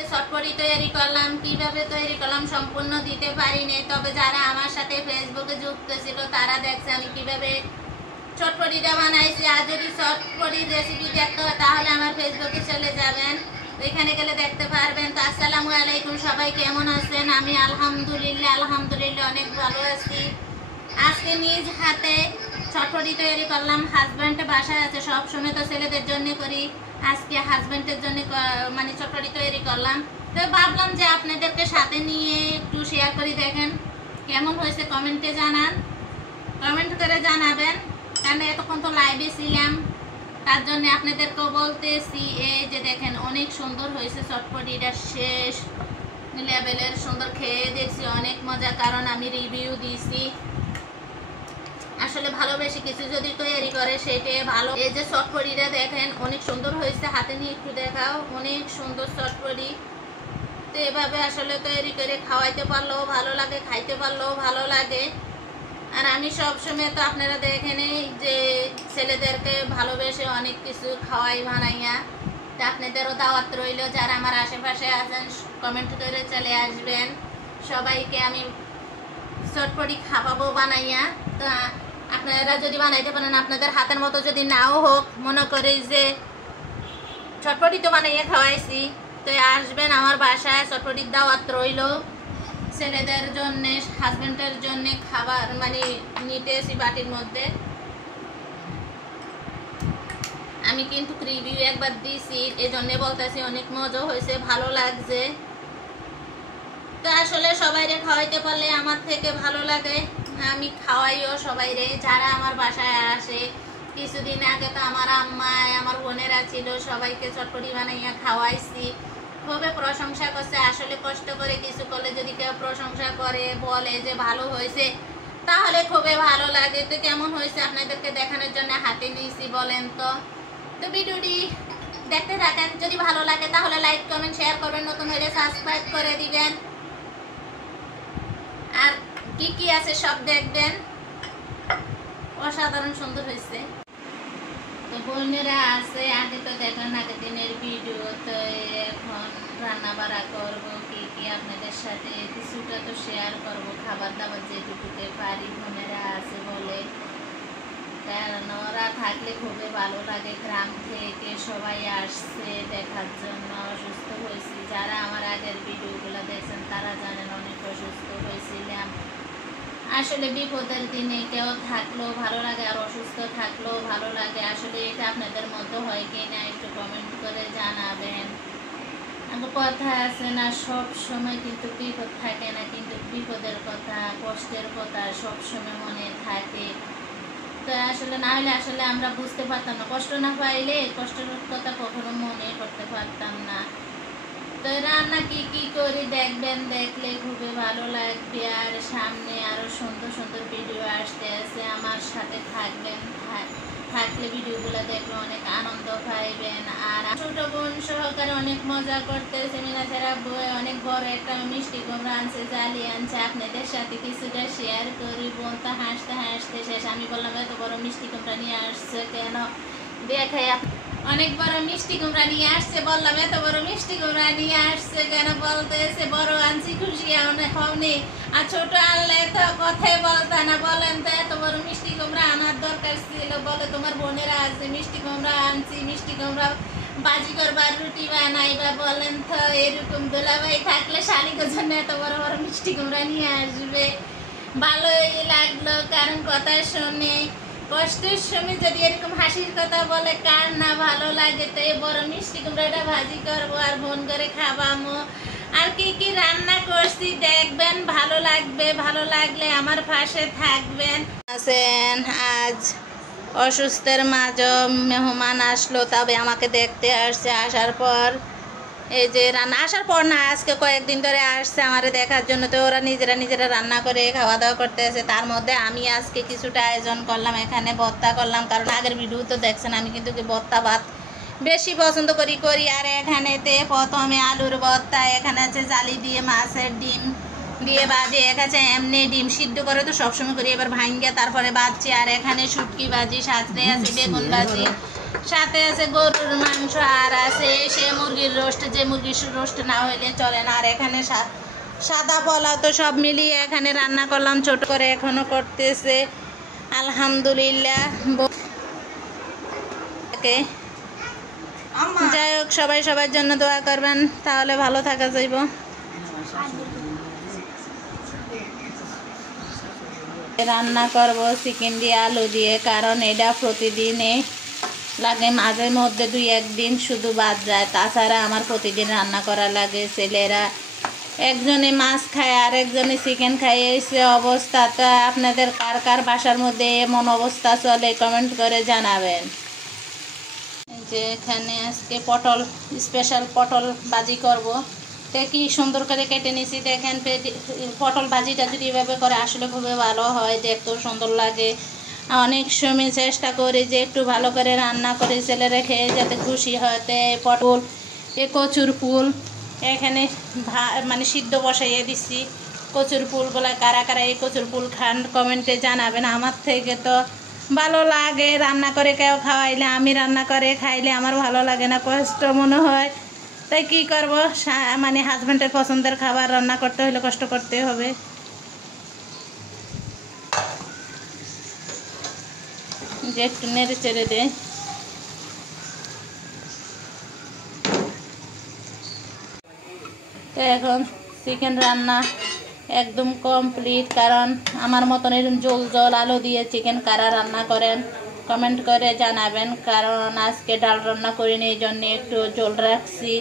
আজকে চটপটি তৈরি করলাম, কিভাবে তৈরি করলাম সম্পূর্ণ দিতে পারিনি, তবে যারা আমার সাথে ফেসবুকে যুক্ত ছিল তারা দেখছে আমি কিভাবে চটপটিটা বানাইছি। আর যদি চটপটির রেসিপি দেখতে হয় তাহলে আমার ফেসবুকে চলে যাবেন, ওইখানে গেলে দেখতে পারবেন। তো আসসালামু আলাইকুম, সবাই কেমন আছেন? আমি আলহামদুলিল্লাহ অনেক ভালো আছি। আজকে নিজ হাতে চটপটি তৈরি করলাম। হাজব্যান্ড বাসায় আছে, সব সময় তো ছেলেদের জন্য করি, আজকে হাজব্যান্ডের জন্য মানে চটপটি তৈরি করলাম। তো ভাবলাম যে আপনাদেরকে সাথে নিয়ে একটু শেয়ার করি, দেখেন কেমন হয়েছে কমেন্টে জানান, কমেন্ট করে জানাবেন। কারণ এতক্ষণ তো লাইভে ছিলাম, তার জন্য আপনাদেরকেও বলতেছি। এই যে দেখেন অনেক সুন্দর হয়েছে চটপটিটা, শেষ লেভেলের সুন্দর, খেয়ে দেখছি অনেক মজা, কারণ আমি রিভিউ দিয়েছি। আসলে ভালোবেসে কিছু যদি তৈরি করে সেটাই ভালো। এই যে চটপটিটা দেখেন অনেক সুন্দর হয়েছে, হাতে নিয়ে একটু দেখাও, অনেক সুন্দর চটপটি। তো এভাবে আসলে তৈরি করে খাওয়াইতে পারলেও ভালো লাগে, খাইতে পারলেও ভালো লাগে। আর আমি সবসময় তো আপনারা দেখেন যে ছেলেদেরকে ভালোবেসে অনেক কিছু খাওয়াই বানাইয়া। তো আপনাদেরও দাওয়াত রইল, যারা আমার আশেপাশে আছেন কমেন্ট করে চলে আসবেন, সবাইকে আমি চটপটি খাওয়াবো বানাইয়া। তো আপনারা যদি বানাইতে পারেন, আপনাদের হাতের মতো যদি নাও হোক, মনে করি যে চটপটি তো বানাইয়া খাওয়াইছি, তো আসবেন আমার বাসায়, চটপটির দাওয়াত রইল। ছেলেদের জন্য, হাজবেন্ডের জন্য খাবার মানে নিতে এসি বাটির মধ্যে। আমি কিন্তু রিভিউ একবার দিয়েছি, এই জন্য বলতেছি অনেক মজা হয়েছে, ভালো লাগছে। তো আসলে সবাইরে খাওয়াইতে পারলে আমার থেকে ভালো লাগে, আমি খাওয়াইও সবাইরে যারা আমার বাসায় আসে। কিছুদিন আগে তো আমার আম্মা, আমার বোনেরা ছিল, সবাইকে চটপটি বানাইয়া খাওয়াইছি, খুবই প্রশংসা করছে। আসলে কষ্ট করে কিছু করলে যদি কেউ প্রশংসা করে, বলে যে ভালো হয়েছে, তাহলে খুবই ভালো লাগে। তো কেমন হয়েছে আপনাদেরকে দেখানোর জন্য হাতে নিয়েছি, বলেন তো। তো ভিডিওটি দেখতে থাকেন, যদি ভালো লাগে তাহলে লাইক কমেন্ট শেয়ার করবেন, নতুন হলে সাবস্ক্রাইব করে দিবেন, আর কি কি আছে সব দেখবেন। অসাধারণ সুন্দর হয়েছে। তো বোনেরা আছে, আগে তো দেখলেন আগের দিনের ভিডিও, তো এখন রান্না বাড়া করবো, কি কি আপনাদের সাথে কিছুটা তো শেয়ার করবো, খাবার দাবার যেটুকুতে পারি। বোনেরা আছে বলে, কারণ ওরা থাকলে খুবই ভালো লাগে। গ্রাম থেকে সবাই আসছে দেখার জন্য। অসুস্থ হয়েছি, যারা আমার আগের ভিডিওগুলো দেখছেন তারা জানেন অনেক অসুস্থ হয়েছিলাম। আসলে বিপদের দিনে কেউ থাকলেও ভালো লাগে, আর অসুস্থ থাকলেও ভালো লাগে। আসলে এটা আপনাদের মতো হয় কি না একটু কমেন্ট করে জানাবেন। আমার কথা আছে না, সব সময় কিন্তু বিপদ থাকে না, কিন্তু বিপদের কথা, কষ্টের কথা সব সময় মনে থাকে। তো আসলে না হলে আসলে আমরা বুঝতে পারতাম না, কষ্ট না পাইলে কষ্টের কথা কখনো মনে করতে পারতাম না। তো রান্না কি কি করি দেখবেন, দেখলে খুবই ভালো লাগবে। আর সামনে আরো সুন্দর সুন্দর ভিডিও আসতে আছে, আমার সাথে থাকবেন, থাকলে ভিডিওগুলো দেখলে অনেক আনন্দ পাইবেন। আর ছোট বোন সহকারে অনেক মজা করতেছে। মিনাছেরা বই অনেক বড় একটা মিষ্টি কুমড়া আনছে, জালি আনছে, আপনাদের সাথে কিছুটা শেয়ার করি। বোন তো হাসতে হাসতে শেষ। আমি বললাম এত বড় মিষ্টি কুমড়া নিয়ে আসছে কেন, দেখাই। অনেক বড় মিষ্টি কুমড়া নিয়ে আসছে, বললাম এত বড় মিষ্টি কুমড়া নিয়ে আসছে কেন, বলতেছে বড় আনছি, খুশি হওনি, আর ছোট আনলে তো কথাই বলতে না। বলেন তো এত বড় মিষ্টি কুমড়া আনার দরকার ছিল? বলে তোমার বোনেরা আছে, মিষ্টি কুমড়া আনছি, মিষ্টি কুমড়া বাজি করবার, রুটি বানাইবা। বলেন তো এরকম দোলাভাই থাকলে শালিকের জন্য এত বড় বড় মিষ্টি কুমড়া নিয়ে আসবে? ভালোই লাগলো, কারণ কথা শুনে কষ্টের সময় যদি এরকম হাসির কথা বলে কার না ভালো লাগে। তো এই বড় মিষ্টি কুমড়াটা ভাজি করবো আর বোন করে খাওয়ামো। আর কি কি রান্না করছি দেখবেন, ভালো লাগবে। ভালো লাগলে আমার পাশে থাকবেন। আছেন আজ অসুস্থের মাঝে মেহমান আসলো, তবে আমাকে দেখতে আসছে। আসার পর এই যে রান্না, আসার পর না আজকে কয়েকদিন ধরে আসছে আমার দেখার জন্য। তো ওরা নিজেরা রান্না করে খাওয়া দাওয়া করতে আছে। তার মধ্যে আমি আজকে কিছুটা আয়োজন করলাম, এখানে ভর্তা করলাম, কারণ আগের ভিডিও তো দেখছেন আমি কিন্তু ভর্তা ভাত বেশি পছন্দ করি। আর এখানেতে প্রথমে আলুর ভর্তা, এখানে আছে জালি দিয়ে মাছের ডিম দিয়ে ভাজি, এখানে এমনি ডিম সিদ্ধ করে তো সবসময় করি, এবার ভাঙ্গিয়ে তারপরে ভাজছি। আর এখানে শুটকি ভাজি, সাথে আছে বেগুন ভাজি, সাথে আছে গরুর মাংস আর আছে সে মুরগির রোস্ট, যে মুরগির রোস্ট না হইলে চলে না। আর এখানে সাদা পোলাও। তো সব মিলিয়ে এখানে রান্না করলাম ছোট করে, এখনো করতেছে আলহামদুলিল্লাহ। যাই হোক, সবাই সবার জন্য দোয়া করবেন, তাহলে ভালো থাকা যাইব। রান্না করব চিকেন দিয়ে আলু দিয়ে, কারণ এটা প্রতিদিনে লাগে, মাঝে মধ্যে 2-1 দিন শুধু বাদ যায়, তাছাড়া আমার প্রতিদিন রান্না করা লাগে। ছেলেরা একজনে মাছ খায় আর একজনে চিকেন খায়, এই অবস্থা। তো আপনাদের কার কার বাসার মধ্যে এমন অবস্থা চলে কমেন্ট করে জানাবেন। যে এখানে আজকে পটল, স্পেশাল পটল ভাজি করব। তো কি সুন্দর করে কেটে নিয়েছি দেখেন। পটল ভাজিটা যদি এভাবে করে আসলে খুবই ভালো হয়, দেখতেও সুন্দর লাগে। অনেক সময় চেষ্টা করি যে একটু ভালো করে রান্না করে ছেলেরা খেয়ে যাতে খুশি হয়। তো পটল, কচুর ফুল এখানে মানে সিদ্ধ বসাইয়ে দিচ্ছি। কচুর ফুলগুলা কারা কারা এই কচুর ফুল খান কমেন্টে জানাবেন। আমার থেকে তো ভালো লাগে রান্না করে কেউ খাওয়াইলে, আমি রান্না করে খাইলে আমার ভালো লাগে না, কষ্ট মনে হয়। তাই কি করব, মানে হাজব্যান্ডের পছন্দের খাবার রান্না করতে হলে কষ্ট করতে হবে। যে একটু নেড়ে চেড়ে দেয়। তো এখন চিকেন রান্না একদম কমপ্লিট। কারণ আমার মতন এরকম জল জল আলু দিয়ে চিকেন কারা রান্না করেন কমেন্ট করে জানাবেন। কারণ আজকে ডাল রান্না করিনি, এই জন্য একটু জল রাখছি।